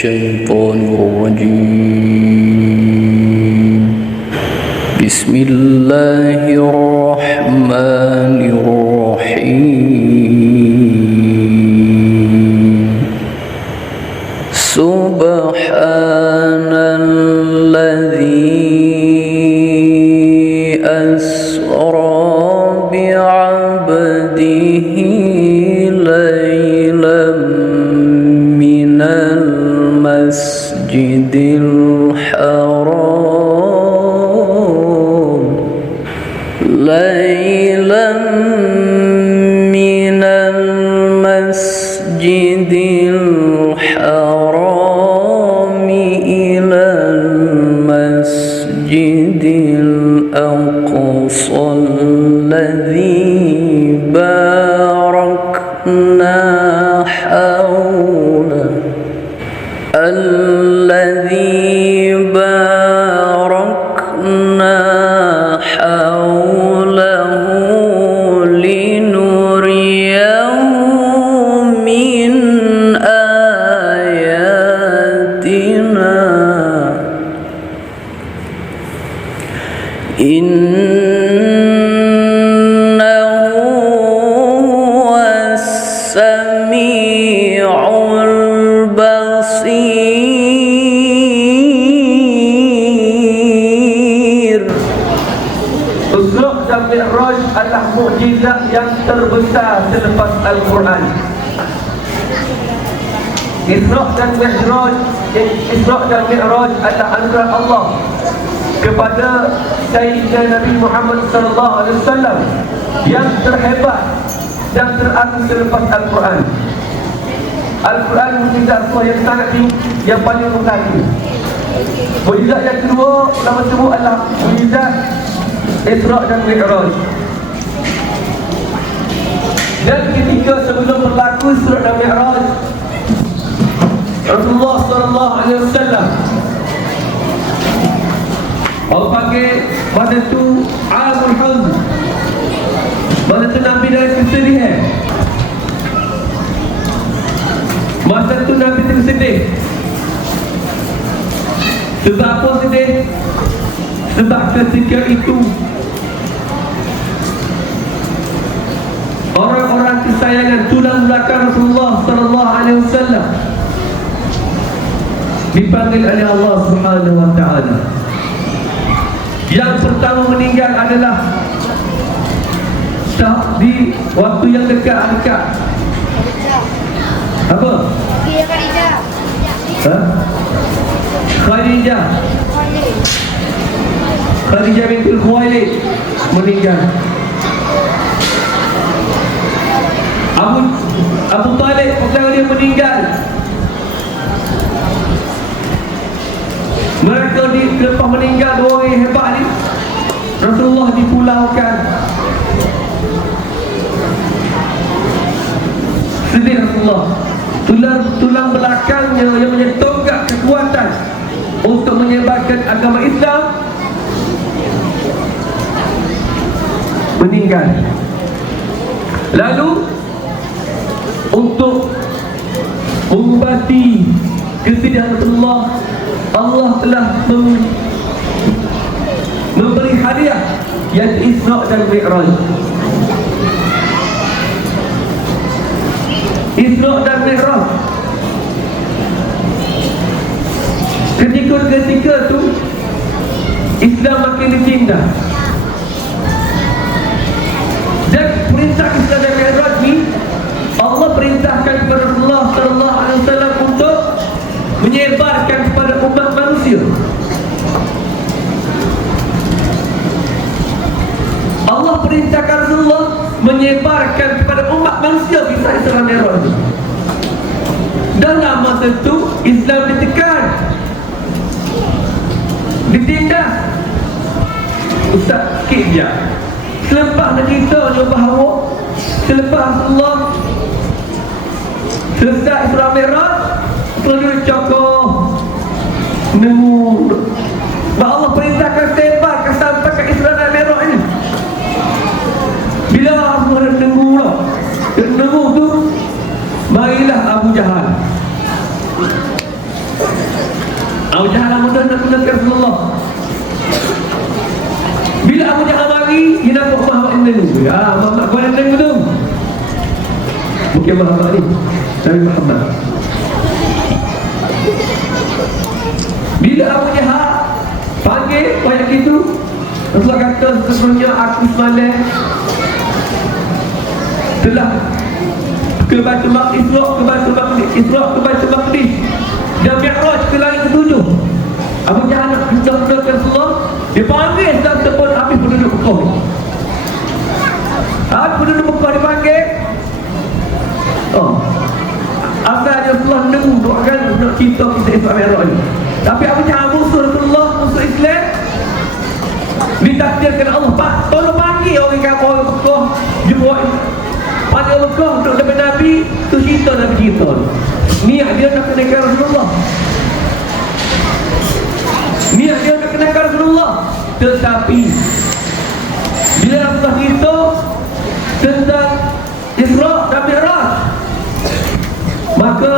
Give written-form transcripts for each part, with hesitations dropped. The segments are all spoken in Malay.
الشيطان الرجيم. بسم الله الرحمن الرحيم. سبحان الذي أسرى بعبده ليلا من المسجد الحرام إلى المسجد الأقصى الذي باركنا حوله لنريه من آياتنا إنه هو السميع البصير. Isra dan Mi'raj adalah mukjizat yang terbesar selepas Al-Quran. Isra dan Mi'raj adalah anugerah Allah kepada Sayyidina Nabi Muhammad sallallahu alaihi wasallam yang terhebat dan teragung selepas Al-Quran. Al-Quran mukjizat Allah yang sangat tinggi, yang paling mengagumi. Mukjizat yang kedua ulama sebut adalah mukjizat Isra dan Mi'raj. Dan ketika sebelum berlaku Isra dan Mi'raj, Rasulullah sallallahu alaihi wasallam Allah panggil pada tu Amul Huzn, pada tu Nabi dari kesedihan. Masa tu Nabi tersedih. Sebab apa sedih? Sebab ketika itu orang-orang kesayangan tulang belakang Rasulullah sallallahu alaihi wasallam dipanggil oleh Allah Subhanahu wa taala. Yang pertama meninggal adalah di waktu yang dekat. Apa? Khadijah bintul Khuwailid meninggal. Abu Talib pertama dia meninggal. Mereka lepas meninggal dua orang yang hebat ni, Rasulullah dipulaukan. Sedih Rasulullah. Tulang belakangnya yang menyetonggak kekuatan untuk menyebarkan agama Islam meninggal. Lalu untuk mengubati kesedihan Rasulullah, Allah telah memberi hadiah yang Isra dan Mi'raj. Isra dan Mi'raj. Ketika tu Islam makin ditindas. Dan perintah Isra dan Mi'raj ni Allah perintahkan kepada Rasulullah sallallahu alaihi wasallam untuk menyebarkan kepada umat manusia. Allah perintahkan Rasulullah menyebarkan kepada umat manusia kisah Isra Mi'raj. Dalam masa itu Islam ditekan, ditindas. Ustaz, sikit je. Selepas kita bahawa selepas Rasulullah selesai Isra Mi'raj, perlu cakap nemu. Bahawa Allah perintahkan sebarkan sampai ke Isra dan Mi'raj ini. Bila Allah nemu lah, nemu tu marilah Abu Jahal. sunnah Rasulullah. Bila Abu Jahal mari, dia nampak Muhammad ni. Ya, Muhammad kau yang tengok tu. Bukan Muhammad ni, Nabi Muhammad. Bila Abu Jahal panggil banyak gitu, Rasulullah kata sesungguhnya aku semalam telah ke Baitul Maqdis, ke Baitul Maqdis, Isra ke Baitul Maqdis dan Mi'raj ke langit ketujuh. Abu Jahal nak hendak Rasulullah, dia panggil dan sebut habis penduduk Mekah ni. Habis penduduk Mekah dipanggil. Asalnya Rasulullah nemu doakan nak cerita kisah Isra Mi'raj ni. Tapi Abu Jahal musuh Rasulullah, musuh Islam, ditakdirkan Allah, Pak, tolong panggil orang kapal Mekah, jumpa panggil Mekah untuk dapat Nabi, tu cerita Nabi cerita. Niat dia nak kenalkan Rasulullah. Niat dia nak kenalkan Rasulullah. Tetapi bila Rasulullah cerita tentang Isra dan Mi'raj, maka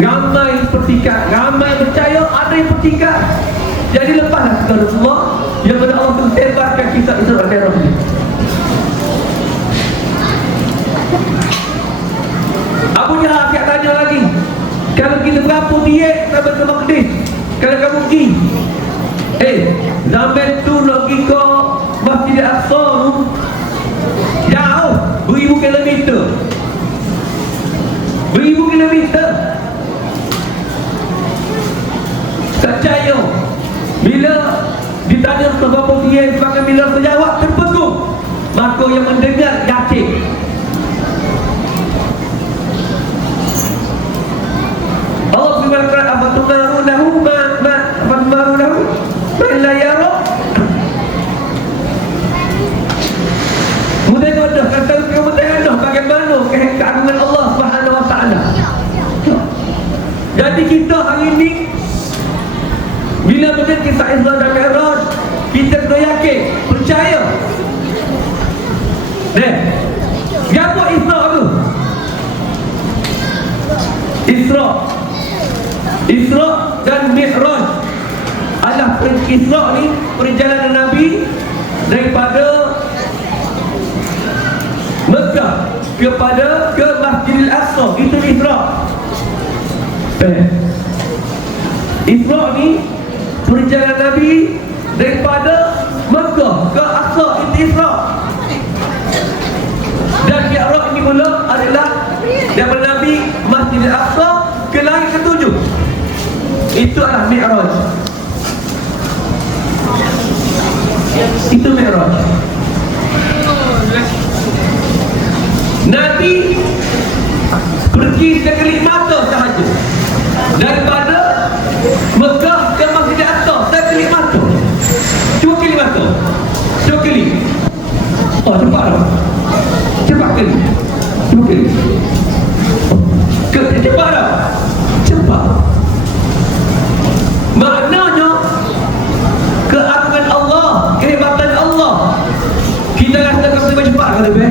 ramai pertikat, ramai percaya, ada yang pertikat. Jadi lepaslah kita Rasulullah yang pada Allah tu sebarkan kisah Isra dan Mi'raj ni. Abu Jahal akan tanya lagi, kalau kita berapa diet sampai Baitul Maqdis, kalau kamu pergi zaman tu nak pergi ke Masjid Al-Aqsa tu jauh, 1000 kilometer, 1000 kilometer. Tak percaya. Bila ditanya berapa dia sebagai bila sejawab terpegun, maka yang mendengar yakin. Allah berfirman, apa tumarunahu ma la yara. Mudah dah kata kamu tengok bagaimana keagungan Allah Subhanahu wa taala. Jadi kita hari ini bila mendengar kisah Isra dan Mi'raj, kita kena yakin, percaya. Siapa Isra tu? Isra dan Mi'raj adalah Isra ni perjalanan Nabi daripada Mekah ke Masjidil Aqsa. Itu Isra. Isra ni perjalanan Nabi daripada Mekah ke Aqsa. Itu Isra. Dan Mi'raj ini pula adalah daripada Nabi Masjidil Aqsa ke langit ketujuh. Itu adalah Mi'raj. Itu Mi'raj. Nabi pergi sekelip mata sahaja daripada Mekah ke Masjid Al-Aqsa, sekelip mata. Cuba kelip mata. Cuba kelip. Oh, cepat dah. Cepat kelip. Cuba kelip. Cepat dah. Cepat. Maknanya keagungan Allah, kehebatan Allah. Kita rasa kalau cepat ke lebih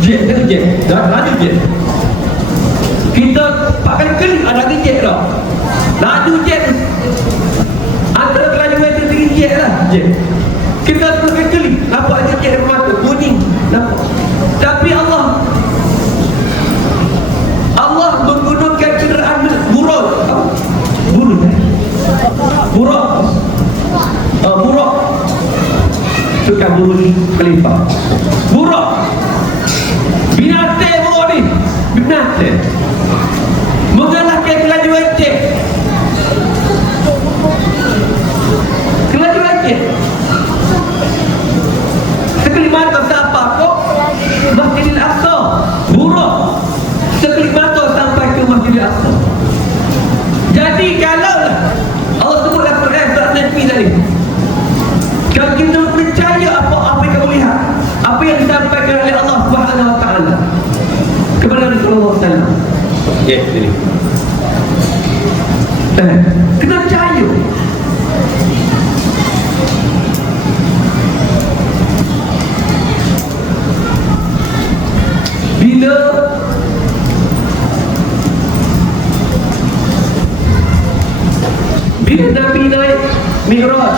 jet ke jet, dah laju jet. Kita pakai kelip ada jet dah. Laju jet. Antara kelajuan itu tinggi jet lah jet. Kita pakai kelip, nampak ada jet mata kuning, nampak. Tapi Allah menggunakan kenderaan buruk. Buruk. Suka buruk khalifah. Buruk. Binatang buruk ni. Binatang. Mengalahkan kelajuan jet. Kelajuan jet. Sekelip mata sampai kok Masjidil Aqsa. Buruk. Sekelip mata sampai ke Masjidil Aqsa. Jadi kalaulah Allah sebutlah Quran surat Nabi tadi, kalau kita percaya apa yang kamu lihat, apa yang disampaikan oleh Allah Subhanahu wa taala kepada Rasulullah sallallahu alaihi wasallam. Ini. Kena percaya. Bila Nabi naik Mi'raj.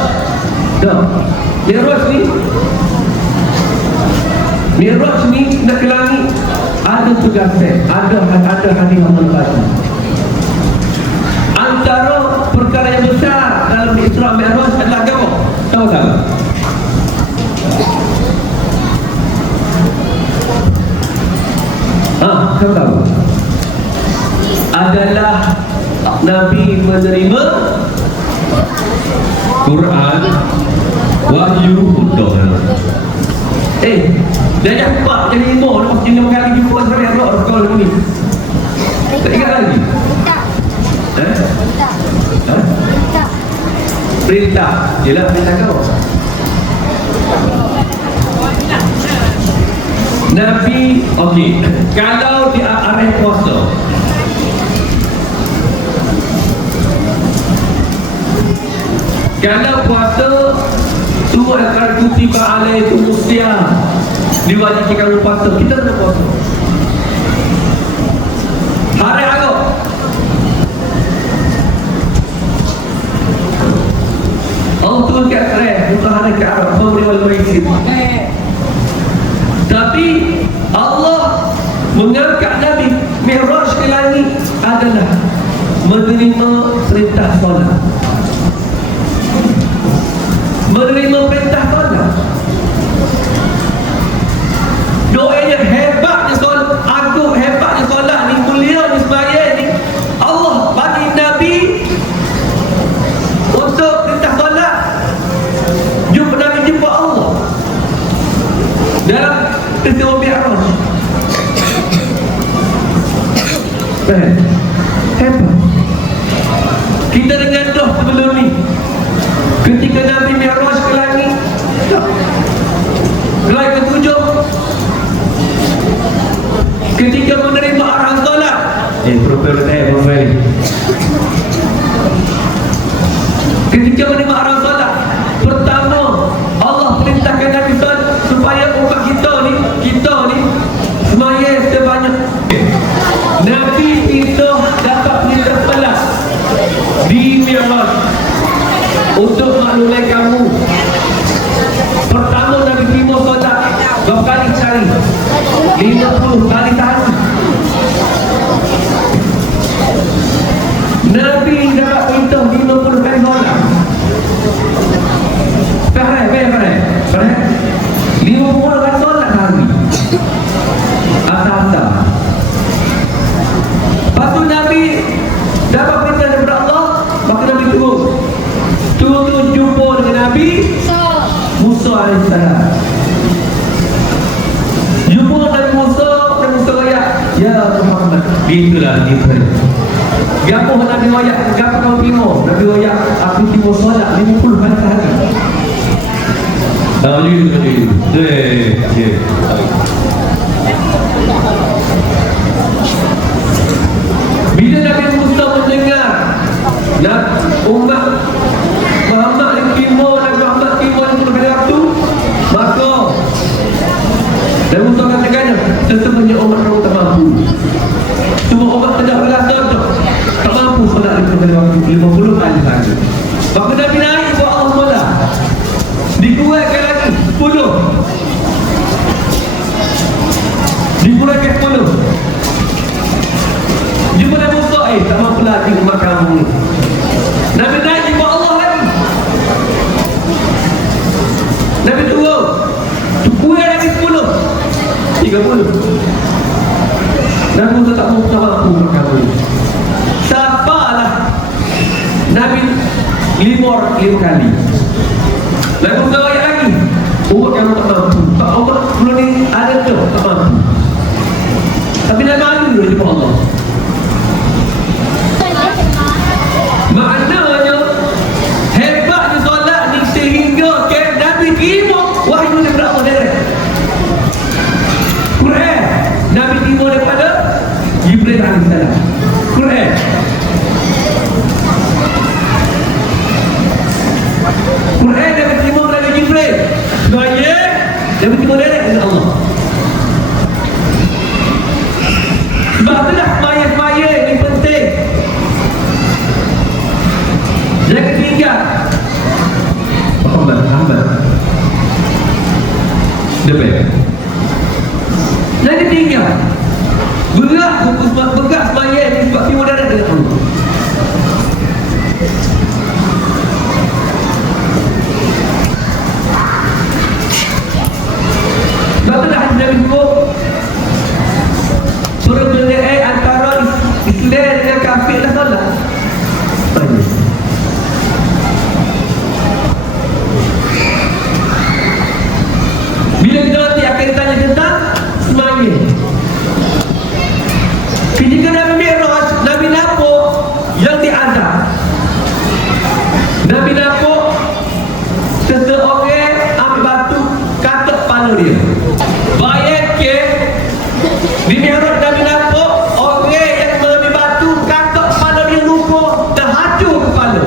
Dah. Mi'raj ni nak ke langit, ada tugas ada hadis Muhammad. Antara perkara yang besar dalam Isra Mi'raj adalah apa? Tahu tak? Kau tahu? Adalah Nabi menerima Quran wahyu untuk dia cepat jadi 5 kali jumpa sekali Allah sekolah ni. Tak ingat lagi? Perintah. Yelah perintah kau. Nabi, okey. Kalau di arah puasa, kalau puasa tu akan kutiba alaikum siyam, diwajibkan puasa, kita kena puasa. Hari Arab Allah turun ke atas untuk hari ke Arab Khamri wal Maisir. Tapi Allah mengangkat Nabi Mi'raj ke langit adalah menerima perintah solat. Menerima perintah solat. Doanya hebatnya solat, agung hebatnya solat ni, mulianya sembahyang ni. Allah bagi Nabi untuk perintah solat. Nabi jumpa Allah dalam peristiwa Mi'raj. Hebat. Kita dengan doh sebelum ni, ketika Nabi Mi'raj ke langit, gelai ketujuh, ketika menerima arahan solat, ketika menerima arahan solat, pertama Allah perintahkan Nabi solat supaya umat kita ni semaya sebanyak. Nabi itu dapat perintah solat di Mi'raj. Untuk maklumat kamu, pertama Nabi terima solat berapa kali sehari? 50 kali sehari. Nabi dapat perintah 50 kali solat. Faham? 50 kali solat sehari. Asal-asal. Lepas tu Nabi dapat perintah daripada Allah, maka Nabi turun jumpa dengan Nabi Musa AS. Jumpa Nabi Musa kaya, ya Muhammad. Itulah Jibril. Gapo Nabi wayak, gapo kau timo? Nabi wayak, aku timo solat 50 kali sehari. Tahu juga. Bila Nabi Musa mendengar umat Muhammad yang timo, Nabi Muhammad timo yang berbeda waktu, maka Nabi Musa katakan, sesungguhnya umat kamu tak mampu. Semua umat tidak berasa tak mampu solat berbeda waktu 50 kali sahaja. Maka Nabi naik buat Allah solat, dikuatkan lagi 10, dikuatkan 10. Jumpa Nabi Musa, tak mampu lagi umat kamu ni. Nabi naik jumpa Allah lagi. Nabi turun, kuih lagi 10, 30. Nabi Musa tak mampu umat kamu ni. Sabarlah Nabi 5 kali. Nabi Musa ayat lagi, umat kamu tak mampu. Tak umat belum ni ada tu tak mampu. Tapi Nabi malu dulu jumpa Allah. Maknanya hebatnya solat ni sehingga Nabi terima wahyu daripada Allah direct. Quran Nabi terima daripada Jibril AS. Quran Nabi terima daripada Jibril. Sebenarnya Nabi terima direct dari Allah. Sebab tinggal. Hambat. Depan. Jadi tinggal. Berat semaya sebab timur darat dengan Allah. Sebab tu dah hadis Nabi sebut perbezaan antara Islam dengan kafir dah salah. Bila kita nanti akan ditanya tentang semaya. Ketika Nabi Mi'raj, Nabi nampak yang diazab. Nabi nampak seseorang ambil batu katuk kepala dia. Bayangkan di Mi'raj Nabi nampak orang yang mengambil batu katuk kepala dia lupa dan hancur kepala.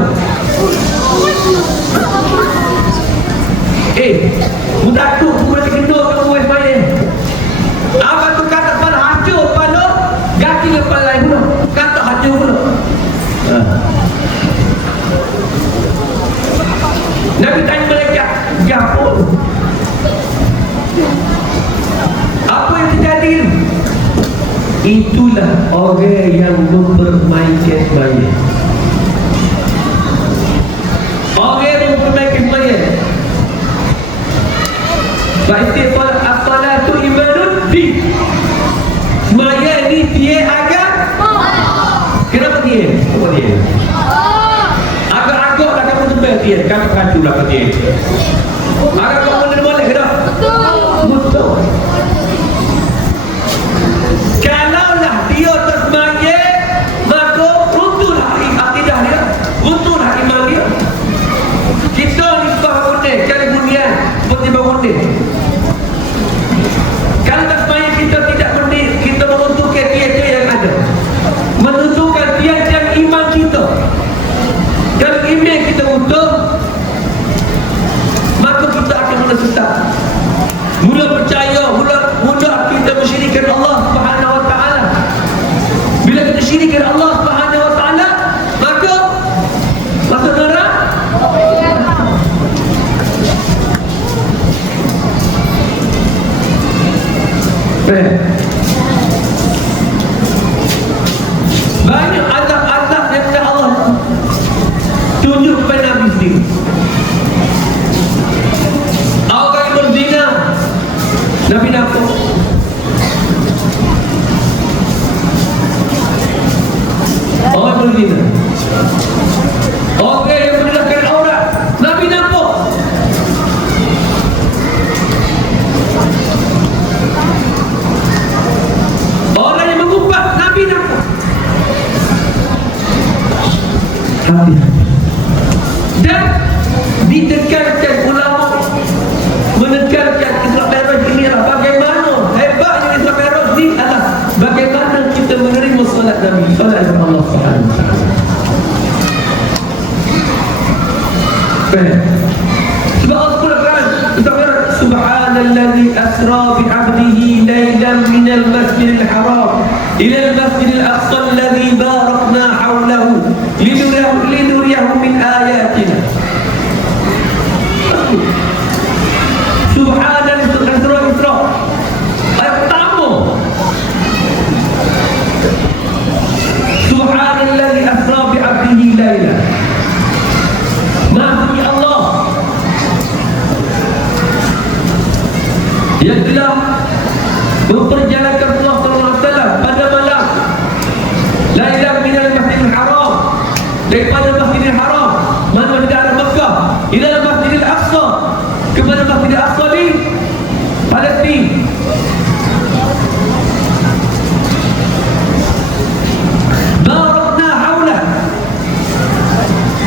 Budak tu boleh kendor ke buat semaya. Apa tu katuk kepala hancur kepala, ganti kepala lain pula, katuk hancur pula. Nabi tanya mereka, gapo? Apa yang terjadi? Itulah orang yang mempermainkan semaya. Orang yang mempermainkan semaya. Baik as-salatu imanun di. Semaya ni dia agama. Kenapa dia? Apa dia? Agak-agak dah kamu tebal dia, kamu kacu lah ke dia. Agak kamu boleh boleh ke tak? Betul. Kalaulah dia tersemaya, maka runtuhlah akidah dia, runtuhlah iman dia. Kita ni bangunan, kali bunian seperti bangunan. Kalau tak semaya kita tidak berdiri, kita meruntuhkan tiada yang ada, menunjukkan tiada iman kita. Kalau iman kita utuh, maka kita akan mula sesat, mula percaya, mula kita mensyirikkan Allah Subhanahu Wa Taala. Bila kita syirikkan Allah Subhanahu Wa Taala, maka masuk neraka. Banyak azab-azab yang Allah tunjuk kepada Nabi sendiri. Orang yang berzina, Nabi nampak. Orang yang berzina, orang yang mendengarkan aurat, Nabi nampak. Orang yang mengubah, Nabi nampak. Hati-hati. Dan ditekankan ulama menekankan Isra Mi'raj ini adalah bagaimana hebatnya Isra Mi'raj ini adalah bagaimana kita menerima salat Nabi, salat kepada Allah Subhanahu Wa Taala. Sebab Al-Quran Subhanalladzi asra bi'abdihi laylan minal masjidil haram ila al-masjidil aqsa alladzi barakna hawlahu linuriyahu min ayatina. Subhanallah Isra ayat pertama. Subhanalladzi asra bi'abdihi laylan. Maha Allah yang telah memperjalankan Rasulullah SAW pada malam laylan minal masjidil haram, daripada masjidil haram, mana di daerah Mekah, ila masjidil aqsa, kepada masjidil aqsa di Palestin. Barakna haulah,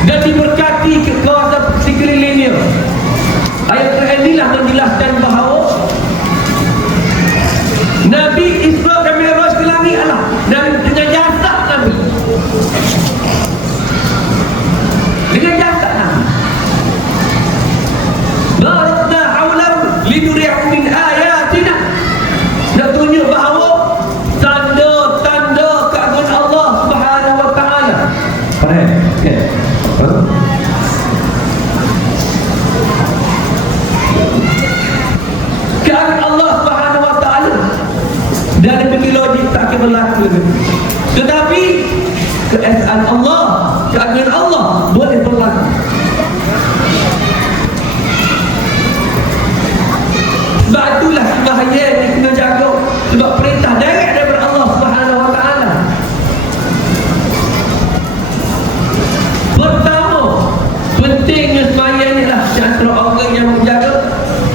dan diberkati ke kawasan sekelilingnya. Ayat inilah menjelaskan bahawa Nabi Isra dan Mi'raj ke langit adalah dengan jasad Nabi, dengan jasad Nabi. Barakna haulah keesaan Allah, keagungan Allah boleh berlaku. Sebab itulah bahaya ni kena jaga. Sebab perintah direct daripada Allah Subhanahu Wa Taala. Pertama, pentingnya sembahyang ni lah di antara orang yang menjaga.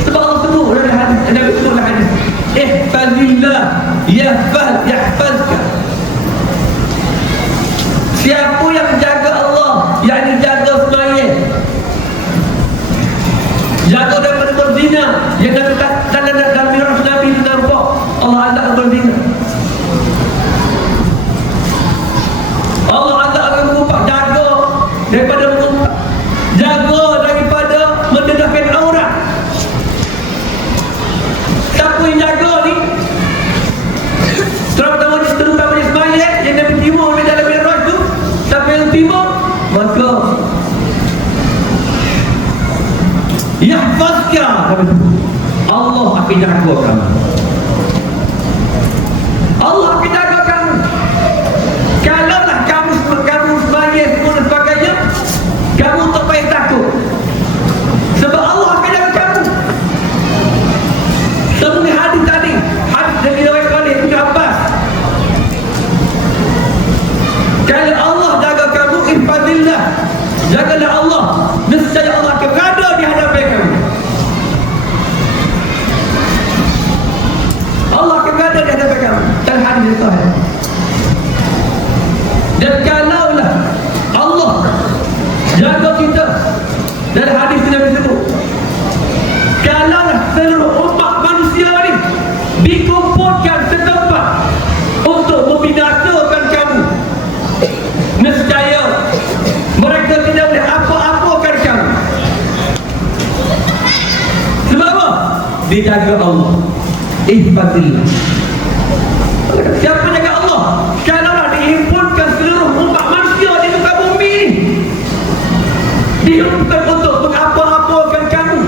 Sebab Allah sebut dalam hadis, Nabi sebut dalam hadis, ihfazillah yahfazka. Siapa yang jaga Allah, yakni jaga sembahyang, jaga daripada berzina, yang dalam miraj Nabi itu nampak Allah azab berzina. Allah azab mengumpat, jaga daripada mengumpat, jaga daripada mendedahkan aurat. Siapa yang jaga ni, terutama di sembahyang yang Nabi timur di dalam miraj tu, siapa yang timur, maka yahfazka, Allah akan jaga kamu. Allah akan jaga kamu. Kalaulah kamu sembahyang semua dan sebagainya, kamu tak payah takut, sebab Allah akan jaga kamu. Seperti hadis tadi, hadis yang diriwayatkan oleh Ibnu Abbas, kalau Allah jaga kamu, ihfazillah, jagalah Allah, nescaya Allah akan berada di hadapan kamu. Allah akan berada di hadapan kamu. Dan hadis yang sahih. Dan kalaulah Allah jaga kita, dan hadis yang Nabi sebut, kalaulah seluruh umat manusia ni dikumpulkan setempat untuk membinasakan kamu, nescaya mereka tidak boleh apa-apakan kamu. Sebab apa? Dijaga Allah. Ihfazillah. Siapa jaga Allah? Kalaulah dihimpunkan seluruh umat manusia di muka bumi ni, dihimpunkan untuk mengapa-apakan kamu,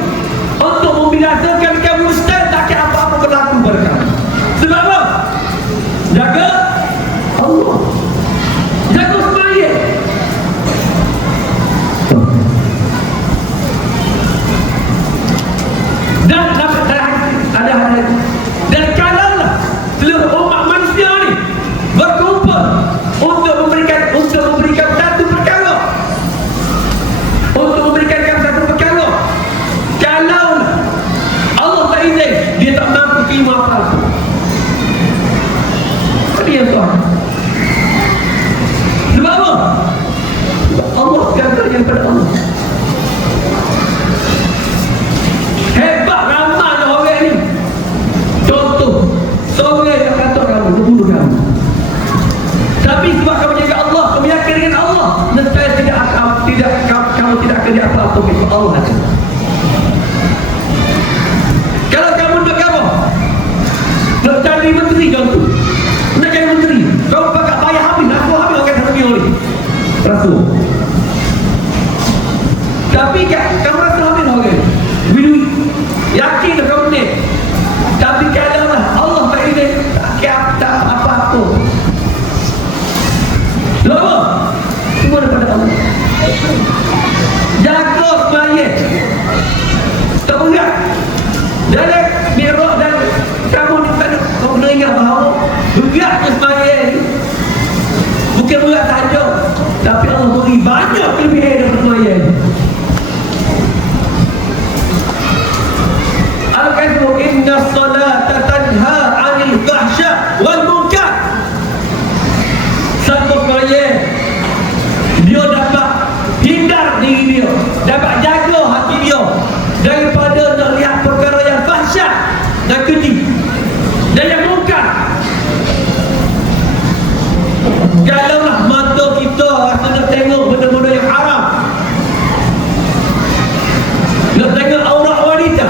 untuk membinasakan kamu, mustahil tak kira apa-apa berlaku pada kamu. Sebab apa? Jaga Allah, jaga sembahyang. Dan ada hadis, dan kalaulah seluruh umat manusia ni berkumpul untuk memberikan satu perkara, kalau Allah tak izin, dia tak mampu terima apa-apa. Ini yang tuan. Sebab apa? Sebab Allah kata yang pada Allah. Hebat ramai orang ni. Contoh, seorang yang kata kamu, membunuh kamu, tapi sebab kamu jaga Allah, kamu yakin dengan Allah, nescaya kamu tidak akan apa-apa dengan Allah saja. Kalau kamu nak kamu nak jadi menteri, contoh, nak jadi menteri, kamu pakai bayar habis, aku habis akan habis oleh rasul. Tapi kamu rasa habis orang ni, yakin kamu ni. Tapi kadang-kadang Allah tak izin, tak apa-apa. Lama semua daripada Allah. Jaga sembahyang, tak berat. Dalam Mi'raj dan kamu ni tak kena ingat bahawa beratnya sembahyang ni bukan berat sahaja, tapi Allah beri banyak kelebihan daripada sembahyang. Al-Qadru inna salata tanha 'anil fahsya wal munkar. Satu sembahyang, dia dapat hindar diri dia, dapat jaga hati dia daripada nak lihat perkara yang fahsyat dan keji dan yang munkar. Kalaulah mata kita rasa nak tengok benda-benda yang haram, nak tengok aurat wanita,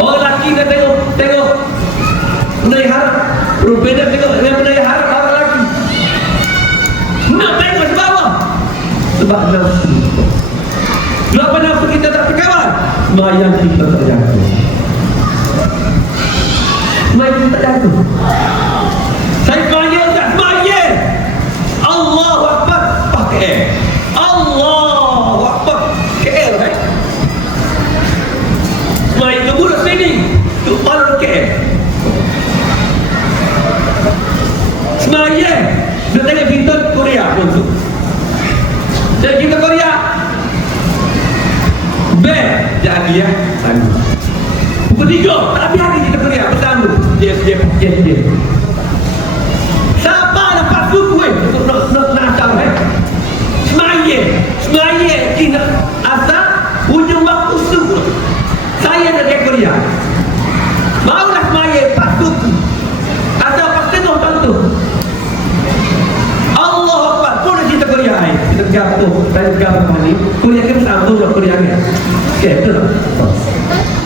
orang lelaki nak tengok benda yang haram, berbeza tengok benda yang haram orang lelaki. Nak tengok sebab apa? Sebab nafsu. Kenapa nafsu kita tak terkawal? Sembahyang kita tak jatuh. Sembahyang kita tak jatuh. Saya sembahyang tak sembahyang. KL. Allahu Akbar. KL Semaya tu budak sini tu orang KL. Semaya dia tengok kita Korea pun tu. Dan kita Korea jadi ya tangguh. Pukul 3 tak habis hari kita Korea bertangguh. Dia siapa dapat suku nak tahu Semaya kita asal ujung waktu suku saya nak ke Korea maulah Semaya pas suku atau pas tengok tentu Allah Akbar pun kita Korea kita gabung saya gabung ni Korea kan sambung dengan Korea ni okey betul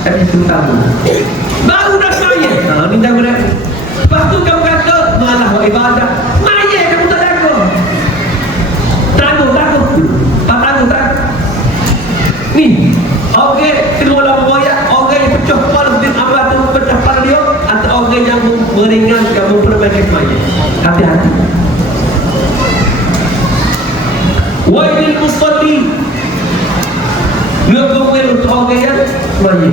tapi itu sambung baru dah Semaya ni dah benar lepas tu kamu kata malah ibadah Semaya kamu tak takut ni okey kedua lama boyak okey yang pecah kepala sedih apa tu pecah kepala dia atau okey yang meringankan memperbaiki Semaya hati-hati wailil musalli ngomel untuk okey yang Semaya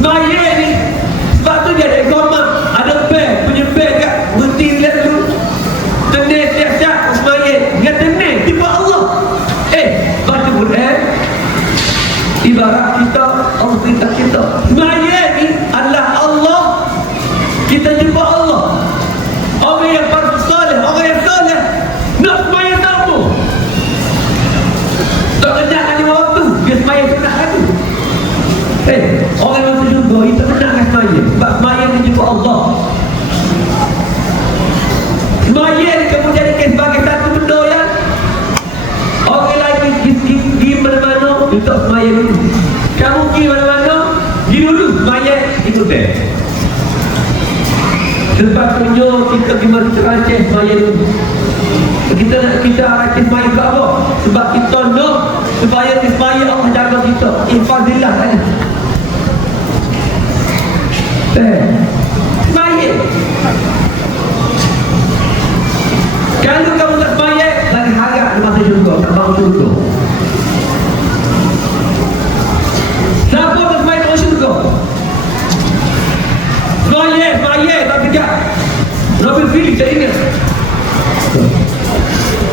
Semaya ni sebab tu dia ada ikoma ada beg punya beg kat berhenti lihat dulu tenir siap-siap Semaya dia tenir tiba Allah baca Quran ibarat kita Allah perintah kita Semaya ni adalah Allah kita jumpa Allah orang yang baru soleh orang yang soleh nak Semaya tamu tak kenyang lima waktu dia Semaya sunat lagi orang yang masuk syurga itu tenangkan Semaya sebab Semaya ni jumpa Allah Semaya ni kamu jadikan sebagai satu benda yang orang lagi pergi mana-mana untuk Semaya dulu kamu pergi mana-mana pergi dulu Semaya ikut dia sepatutnya kita pergi meracih Semaya dulu kita nak kita rakit Semaya ke apa sebab kita nak supaya Semaya Allah jaga kita ihfazillah kan Semaya kalau kamu tak semaya lagi harap di masa syurga tak bangun syurga siapa tak semaya tak bangun syurga semaya tak tegak Nabil Philip tak ingat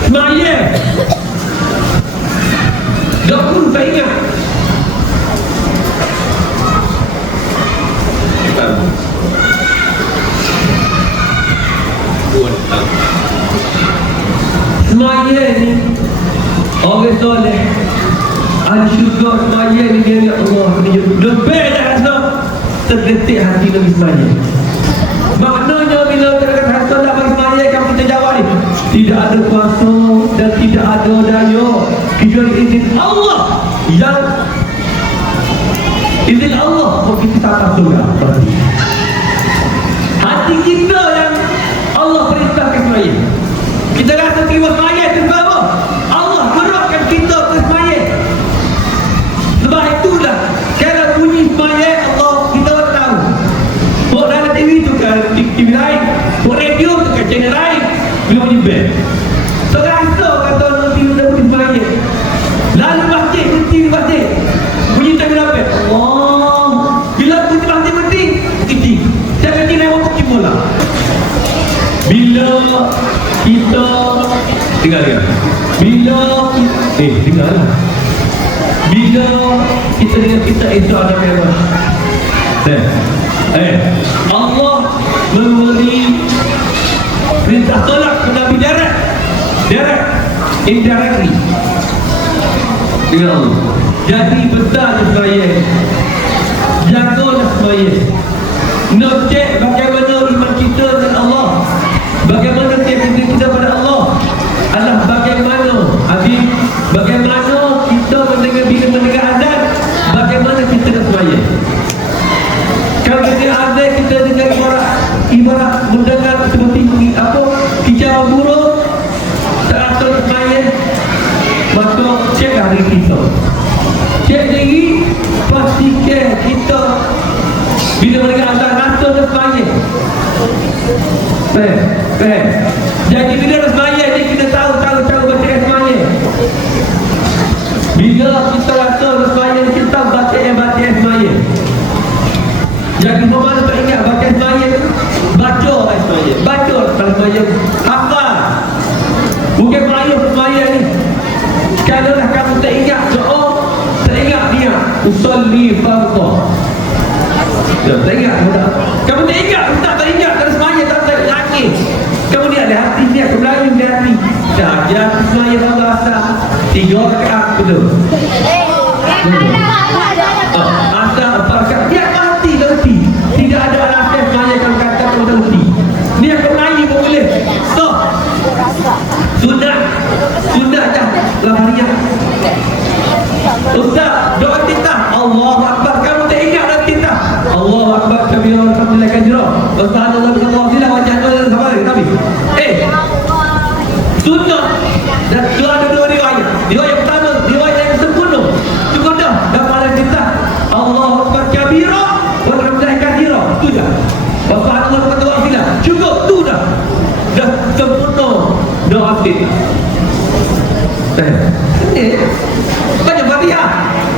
semaya doktor tak ingat Semaya ni orang soleh ahli syurga Semaya ni dia ingat Allah lebih dah rasa terdetik hati Nabi Semaya maknanya bila kita kata nak bagi Semaya kamu kita jawab ni tidak ada kuasa dan tidak ada daya kecuali izin Allah yang izin Allah kita tak surga hati kita yang Allah perintahkan Semaya kita rasa terima Semaya itu sebab apa? Allah gerakkan kita ke Semaya sebab itulah kalau bunyi Semaya Allah kita tak tahu buat dalam TV tu kan TV lain buat radio tu kan channel lain bila bunyi band so rasa kata nanti dah bunyi Semaya lalu masjid berhenti di masjid bunyi tak bila band Allah bila bunyi masjid berhenti berhenti saya berhenti naik waktu kimula bila kita tinggal dia bila tinggal lah bila kita dengar kita itu ada apa Allah memberi perintah tolak ke Nabi direct indirectly dengan Allah jadi betul Semaya jagalah Semaya nak cek bagaimana iman kita dengan Allah bagaimana keyakinan kita pada Allah adalah bagaimana Habib bagaimana kita mendengar azan bagaimana kita nak Semaya kalau kita azan kita dengar ibarat mendengar seperti apa kicau burung tak rasa Semaya maka cek hari kita cek diri pastikan kita bila mendengar azan rasa Semaya Faham? Jadi bila nak semaya ni kita tahu baca semaya. Bila kita rasa semaya kita tahu baca semaya. Jadi mana tak ingat baca semaya tu? Baca semaya. Baca kalau semaya. Hafal. Bukan melayu semaya ni. Kalau dah kamu tak ingat doa, tak ingat niat. Usalli fardha. Tak ingat tak? Kamu tak ingat, tak ingat kalau semaya tak nangis. Kamu ni ada hati ni, aku Melayu ni hati. Dah jangan semaya fardha asar 3 rakaat betul. Asar 4 rakaat. Dia mati nanti. Tidak ada alasan semaya kamu kata kamu nanti. Ni aku Melayu pun boleh. Stop. Sunnah dah lahariah. Ustaz, doa titah Allahu Akbar. Kamu tak ingat dah titah Allahu Akbar kabira alhamdulillah kabira. Subhanallah walhamdulillah wajah sama Nabi. Sunnah. Dan ada dua riwayat. Riwayat pertama, riwayat yang sempurna. Cukup dah pada titah Allahu Akbar kabira walhamdulillah kabira. Tu dah. Subhanallah walhamdulillah. Cukup tu dah. Dah sempurna doa titah. Baca Fatihah.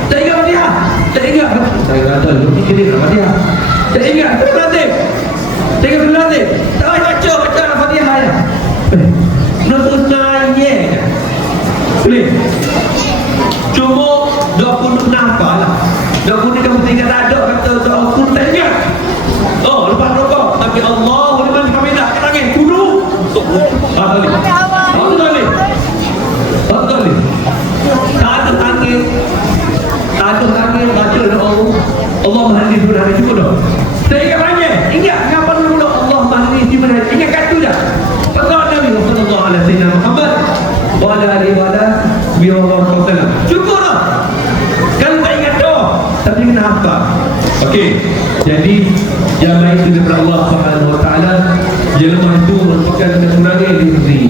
Tak ingat Fatihah. Tak ingat. Saya rasa lebih kira Fatihah. Tak ingat. Tak lazim. Tak ingat lazim. Tak payah baca Fatihah ya. Nafsu nanya. Boleh. Cuma doa pun kenapa lah. Doa pun kamu tinggal ada kata doa pun tak ingat. Oh, lepas rokok. Tapi Allahu liman hamidah. Tangan kudu. Tak boleh. Tak ada baca doa Allah mahdi sudah cukup dah. Saya ingat banyak. Ingat kenapa dulu Allah mahdi sudah. Ingat kata dah. Pasal Nabi sallallahu alaihi wasallam Muhammad wa ala alihi wa sallam. Cukup dah. Kalau tak ingat doa tapi kena hafal. Okey. Jadi yang baik daripada Allah Subhanahu wa taala, jelma itu merupakan kekurangan diri.